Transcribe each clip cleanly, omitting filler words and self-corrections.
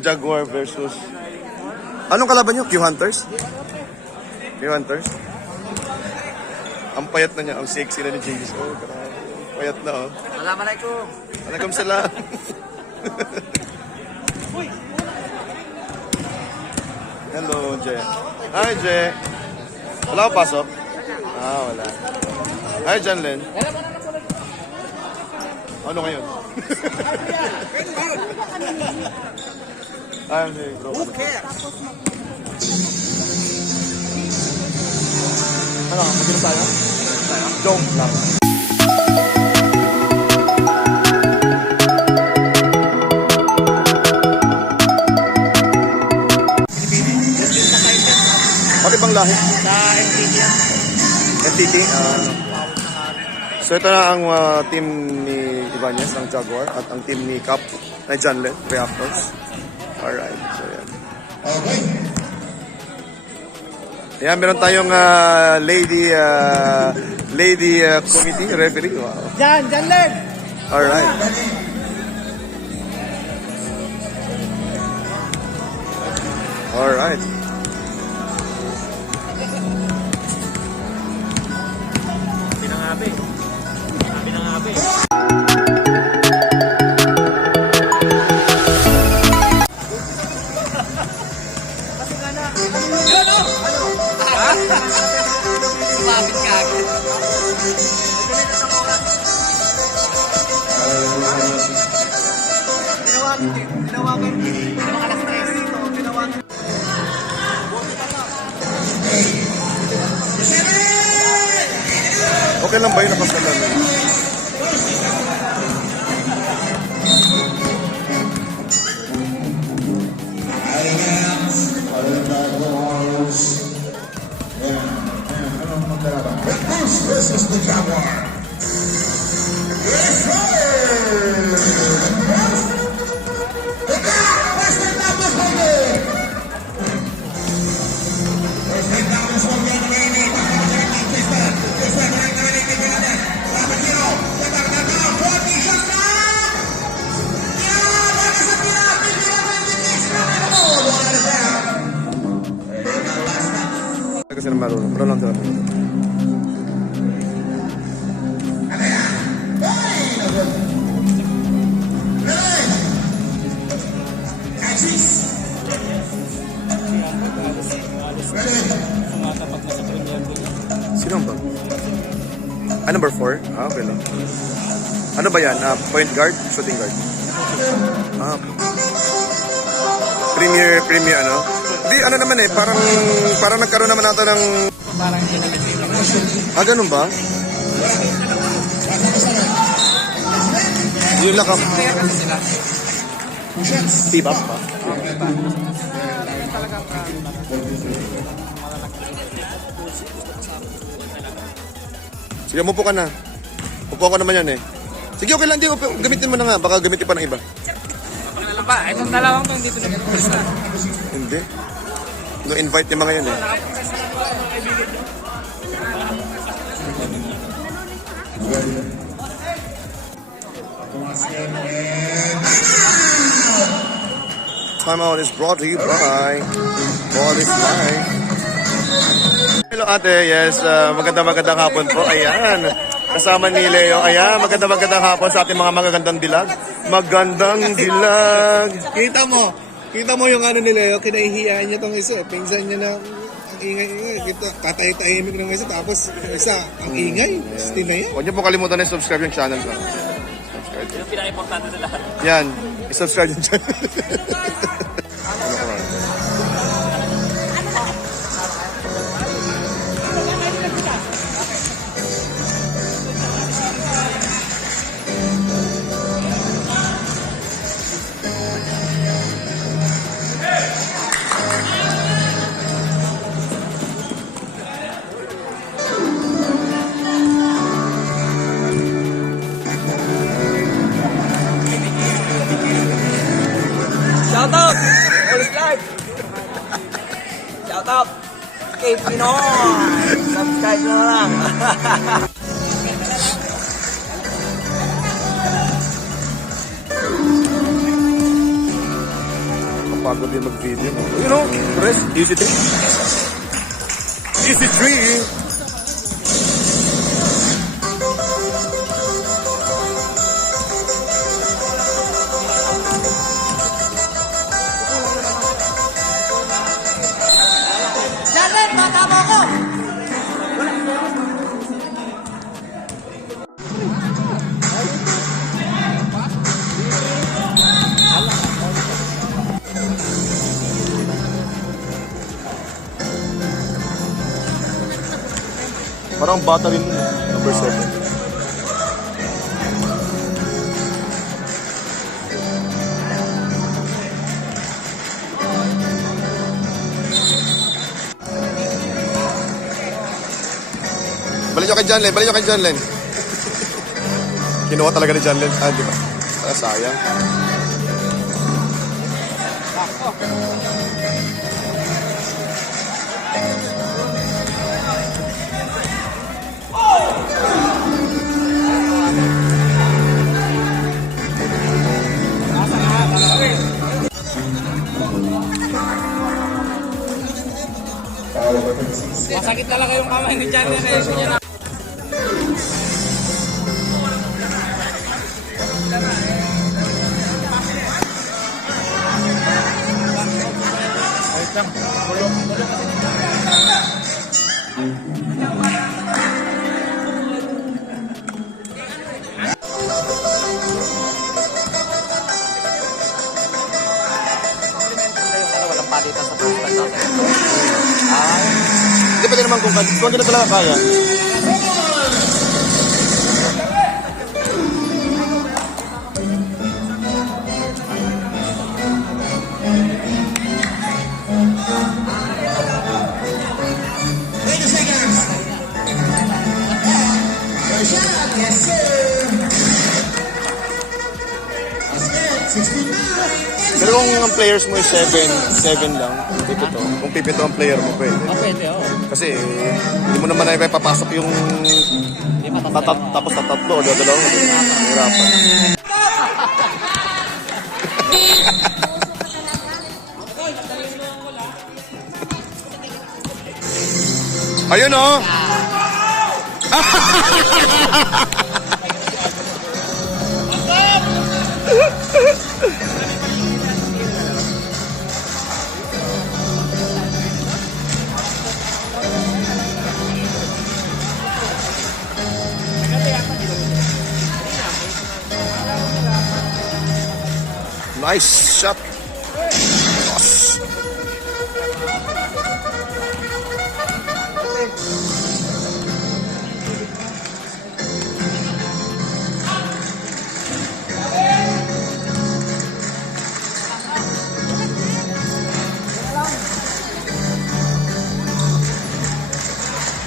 Jaguar versus... Anong kalaban nyo? Q-Hunters? Q-Hunters? Ang payat na niya. Ang sexy na ni James. Oh, grabe. Payat na, oh. Assalamualaikum. Alaikum salam. Hello, Je. Hi, Je. Wala ko pasok? Wala. Hi, Janlen. Ano ngayon? Who cares? Ano? Mag-inom tayo? Joke lang. Pati bang lahi? Sa MTT. MTT? So ito na ang team ni Ibanez, ang Jaguar, at ang team ni Cap na Janlet, Reactors. Alright, so yan. Yan, meron tayong lady committee, referee. Wow. Janlet! Alright. Alright. Pinangabi. Pinangabi. Lumapit ka agad. Tinawagan din. Mga alas 3 dito. Tinawagan. Okay lang ba yung nakasalan? This is the Jaguar. Yes, sir. Kasi marunong sila. Sino ba? Number 4? Okay lang. Ano ba yan? Point guard? Shooting guard? Premier ano? Di, ano naman parang nagkaroon naman natin ng... Parang hinalagay. Ganun ba? Yung lakap. Tibap pa. Sige, umupo ka na. Upo ka naman yan eh. Sige, okay lang. Gamitin mo na nga. Baka gamitin pa ng iba. Pa, itong dalawang to, hindi ito nag-press na. Hindi. No-invite yung mga yan eh. Time out is brought to you by Ball is Life. Hello ate, yes, magandang hapon po. Ayan, kasama ni Leo. Ayan, magandang hapon sa ating mga magagandang dilag. Magandang dilag. Kita mo yung ano ni Leo, kinahihiyaan niya tong isa. Pinsan niya na ang ingay-ingay. Tatay-tahimik ng isa, tapos isa, ang ingay. Gusto na yan. Huwag niyo po kalimutan na i-subscribe yung channel ko. Subscribe. Yung pinaka-importante sa lahat. Yan, i-subscribe yung channel. Shout out! All is live! Shout out! Kay Pinoy! Subscribe na lang! nakakapagod din mag-video. You know, rest, easy 3. Easy 3. Janet, bata mo ako! Parang bata rin, number 7. Balik nyo kay John Len, balik nyo kay John Len. Kinuha talaga ni John Len. Ah, di ba? Ah, sayang. Masakit talaga yung kamay ni Janet eh. Gusto niya na. Walang palitan sa first time natin. Hindi pwede naman kung hindi na talaga kaya. Pero kung ang players mo is 7 lang, pipito. Kung pipito ang player mo, pwede. Pwede, oo. Kasi hindi mo naman na ipapasok yung tapos na tatlo o dalawa. Hirapan. Ayun o! Nice shot. Yes.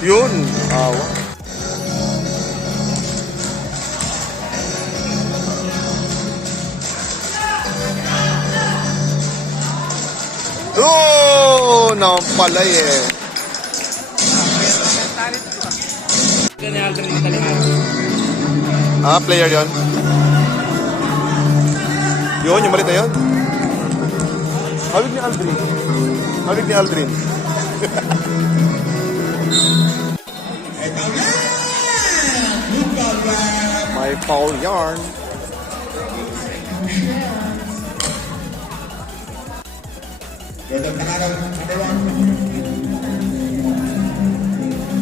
Yun. Awa. Oh, nampalay eh. Ah, player yon. Yun, yung malit na yun. Hawig ni Aldrin. Hawig ni Aldrin. My Paul yarn. You're the Canada number 1.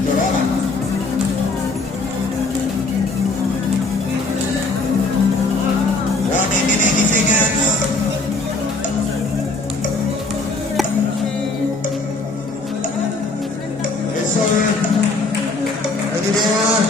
Jordan. 1 minute 80 seconds. Yes, sir. Ready to run.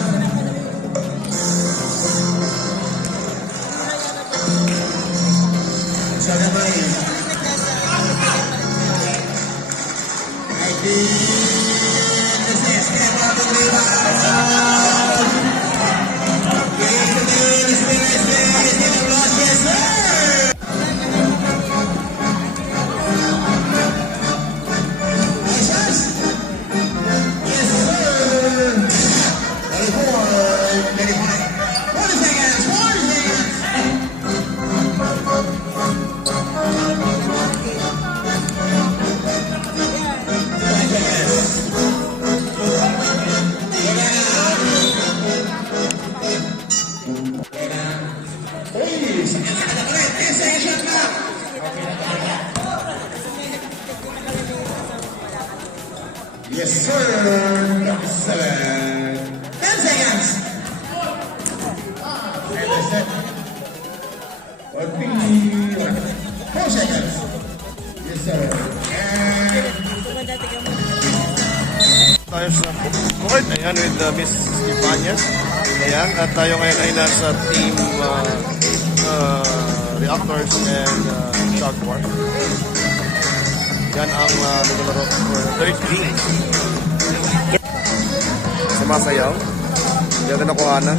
Yes, sir. 10 seconds. And that's it. 4 seconds. Yes, sir. And Tayo sa court, ayan, with Miss Stefanias. Ayan, at tayo ngayon ay nasa team reactors and shark war. Yan ang maglalaro for third team. Sumasayaw. Yan na nakuhanan.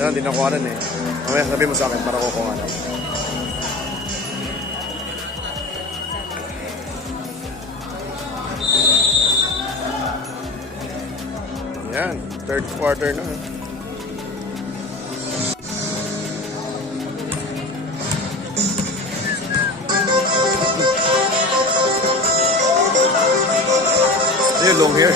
Yan, hindi nakuhanan eh. Mamaya sabi mo sa akin para kukuhanan. Yan, third quarter na. Still long hair.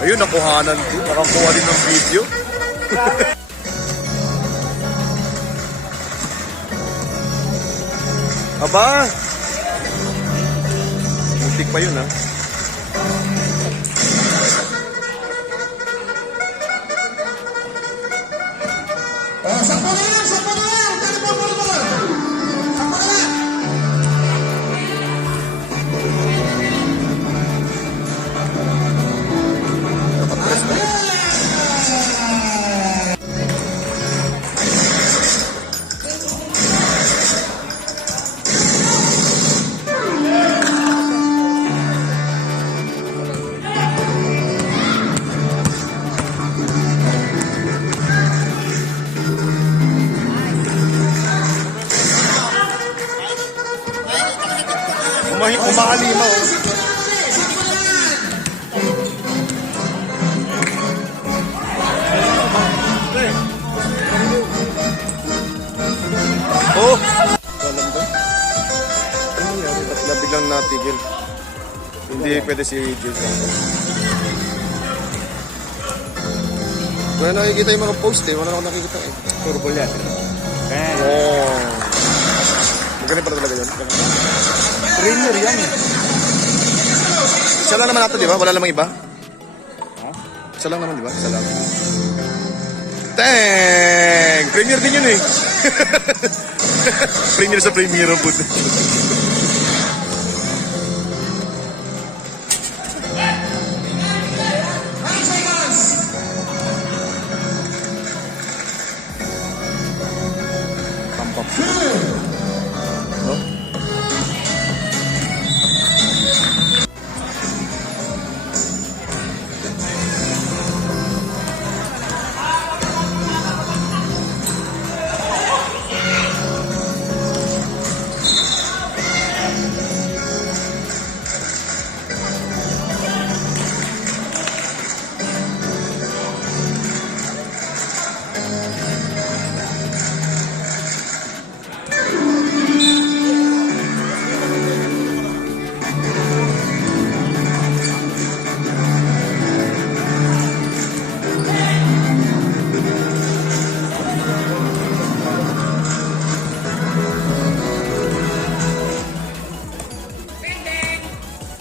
Ayun, nakuhanan din. Nakakuha din ng video. Aba! Muntik pa yun, ha? sakto na lang, sakto na lang. Sakto na lang. Umahalima, oh. Oh! Alam ba? Ano nangyari? Ba't na biglang natigil? Hindi pwede si Jason. Wala nakikita yung mga post eh. Wala na ako nakikita eh. Turbo yan. Oh. Magaling pala talaga yan. Trainer yan. Isa lang naman natin, di ba? Wala namang iba? Isa lang naman, di ba? Isa lang. Tang! Premier din yun eh. Premier sa Premier ang puto. Pampap.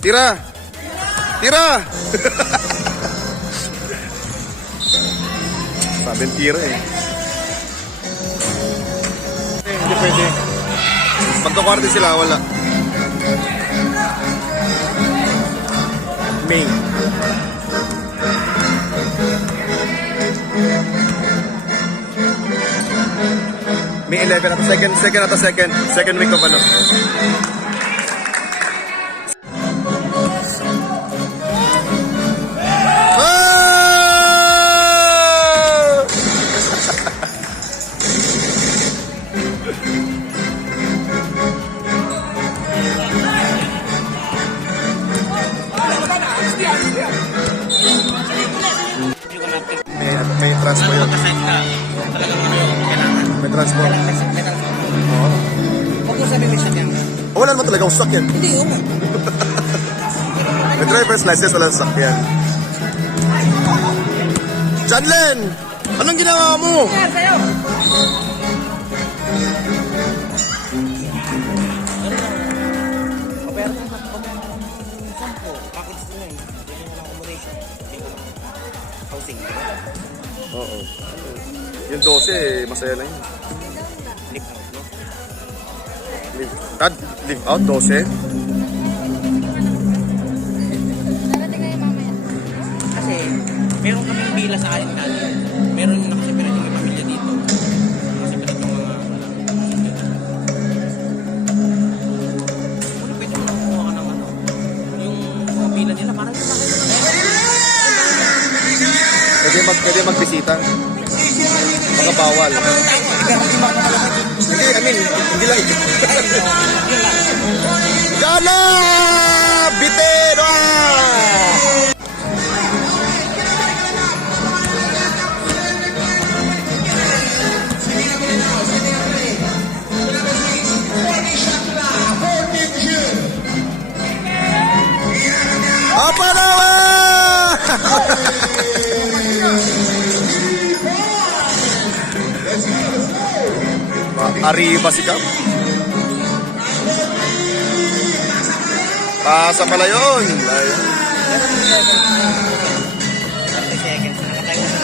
Tira! Tira! Sabing tira eh. Hindi pwede. Pagkakwarte sila, wala. May. May 11 at second week of ano. Ah! May transpo yun. May transpo. Oo. Huwag mo sabi may sakyan. Wala naman talagang sakyan. Hindi, oo. May driver's license, walang sakyan. Janlen! Anong ginawa mo? Kaya sa'yo. Oo. Yung 12, masaya na yun. Live out, 12? Kasi, meron kaming bila sa akin kali. Meron yung nakasipirat yung pamilya dito. Nakasipirat yung mga Ano pwede mo lang kumuha ka ng ano? Yung mga bila nila, parang yung bakit Pwede magbisita. Baka bawal. Hindi, I mean, hindi lang. Gala! Bitero! Apa naman? Arriba si Cap. Pasa pala yun. Ayun. 30 seconds. Nakatayo sa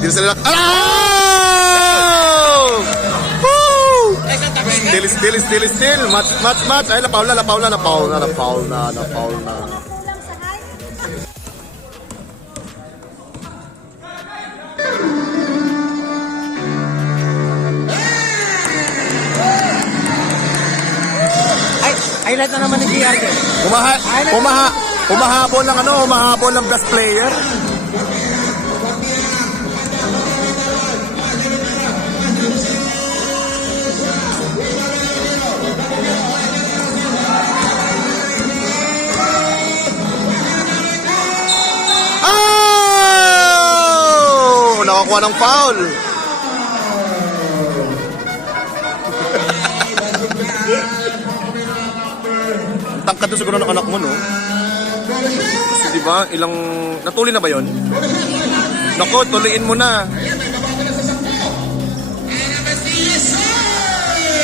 Hindi na sila Alaw! Woo! Still. Match. Ay, napaul na. highlight na naman ni GR. Humahabol ng best player. Oh! Nakakuha ng foul. Tangkad doon siguro ng anak mo, no? Kasi diba, natuloy na ba yon? Nako, tuloyin mo na.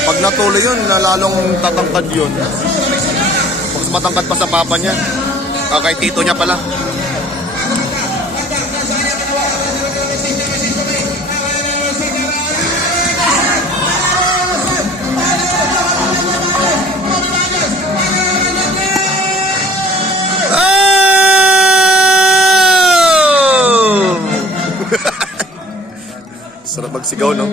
Pag natuloy yun, lalong tatangkad yun. Mas matangkad pa sa papa niya. Kay tito niya pala. Sarap magsigaw, no?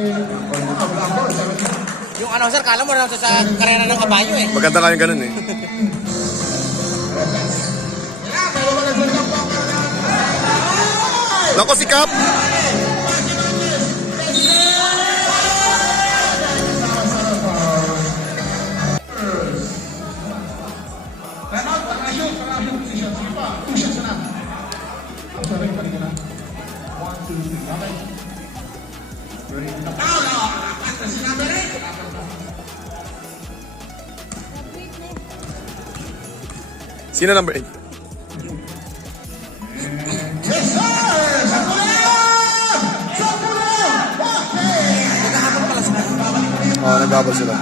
Yung announcer, kala mo na sa karera ng kabayo eh. Maganda nga yung ganun eh. Nako si Cap! Sino number 8? Yes, sir! Sakto na yan! Sakto na yan! Okay! Oo, nag-abal sila.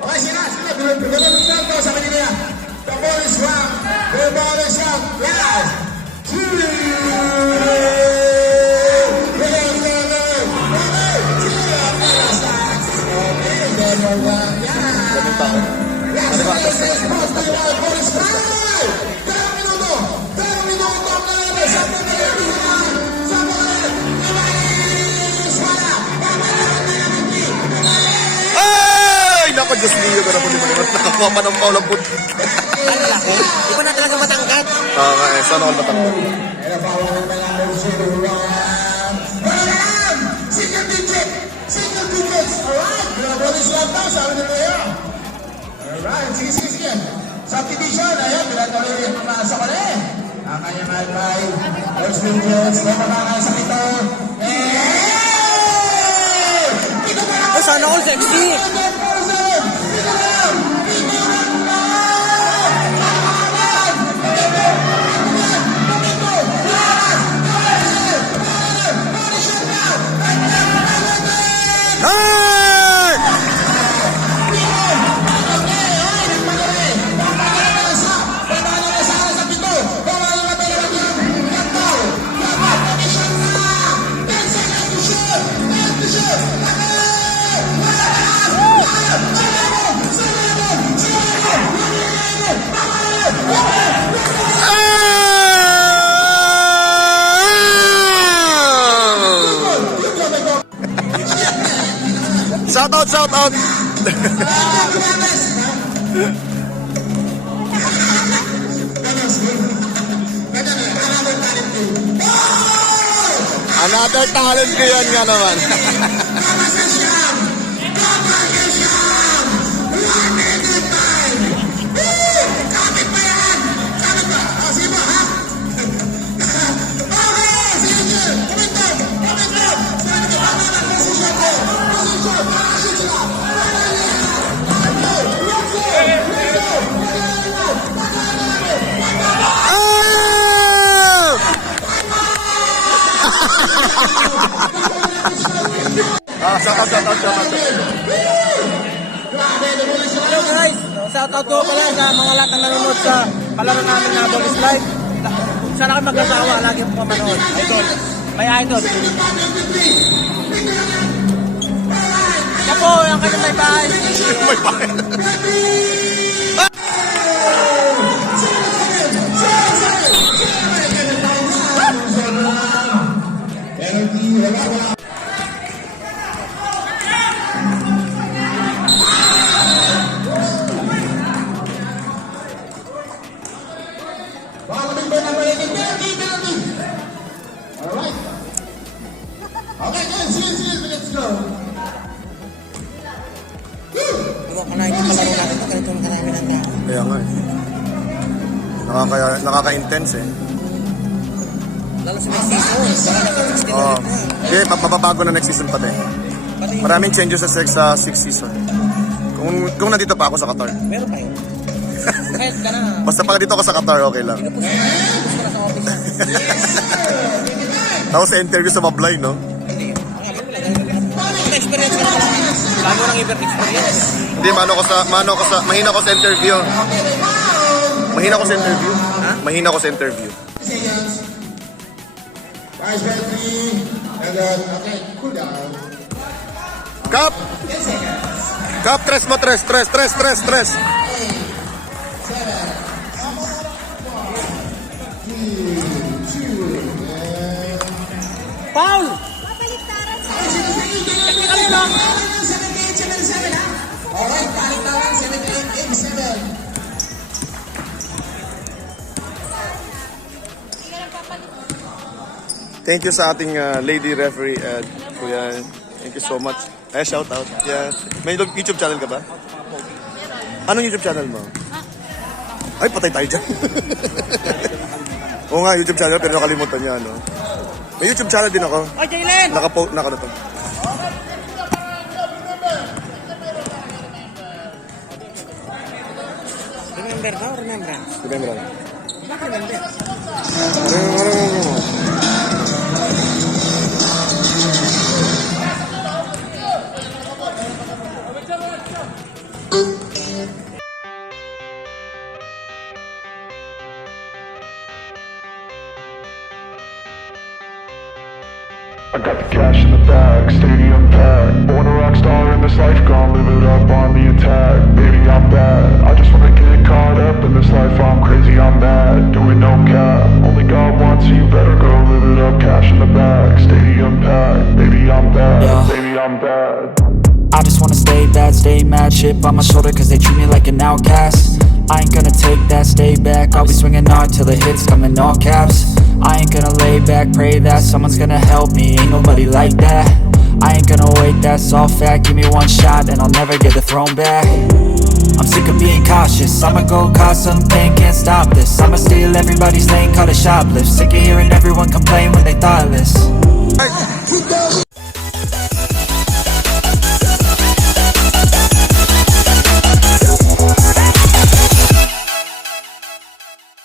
Okay, sila. Binulong ko sa kanila. The ball is round. The ball is round. Last. 2. Ganun tao. Ano ba? Atas naman. Ay! Naku, Diyos niyo. Ganun po di ba? Nakakuha pa ng paulang po. Ano laki? Di ba na talaga matangkat? Oo nga eh. Sana all matangkot. Single digits! Alright! Grabe is lang daw, sabi nila yan. Alright, sige. Subdivision, ayan, pinatuloy yung pumasa ko na eh. Ang kanyang albay, first digits, na makakasa nito. Ito ba lang? Sana all sexy. 100! Shout out! Another talent ko yan nga naman. Shout out. Hello guys! Shout out ko pala sa mga lahat na nanonood sa palaro namin na Bolis Live. Sana kayo mag-asawa, lagi po manood. Idol. May idol. Yan po, yung kanyang may bahay. May bahay. Alright. Okay, sige, let's go. Bro, kung nakikita palaro natin ito, ganito ang karami ng tao. Kaya nga eh. Nakaka-intense eh. Lalo sa next season. Baka naka-16 Oo. Okay, mababago na next season pati. Maraming changes sa 6th season. Kung nandito pa ako sa Qatar. Meron pa yun. Kahit ka na. Basta pag dito ako sa Qatar, okay lang. Gusto na sa office. Tapos sa interview sa Mablay, no? Hindi. Experience ka na lang. Bago ng event experience. Hindi, mahina ko sa interview. Mahina ko sa interview. Ha? Mahina ko sa interview. Seconds. Guys, ready. And then, okay, cool down. Kap! 10 seconds. Kap, tres mo, tres. Paul! Alright, paliktaran, 78-87. Thank you sa ating lady referee, Kuya. Thank you so much. Shout out. Yeah. May YouTube channel ka ba? Anong YouTube channel mo? Ay, patay tayo dyan. Oo nga, YouTube channel, pero nakalimutan niya, no? May YouTube channel din ako. Oy, Jalen! Naka na to. Remember daw, remember. Remember. I got the cash in the bag, stadium packed. Born a rock star in this life, gon' live it up on the attack. Baby, I'm bad, I just wanna get caught up in this life. I'm crazy, I'm mad, doing no cap. Only God wants you, better go live it up. Cash in the bag, stadium packed. Baby, I'm bad, baby, I'm bad. I just wanna stay bad, stay mad. Chip on my shoulder cause they treat me like an outcast. I ain't gonna take that, stay back. I'll be swinging hard till the hits come in all caps. I ain't gonna lay back, pray that someone's gonna help me. Ain't nobody like that. I ain't gonna wait, that's all fact. Give me one shot and I'll never get the throne back. I'm sick of being cautious, I'ma go cause something, can't stop this. I'ma steal everybody's lane, call it shoplift. Sick of hearing everyone complain when they thought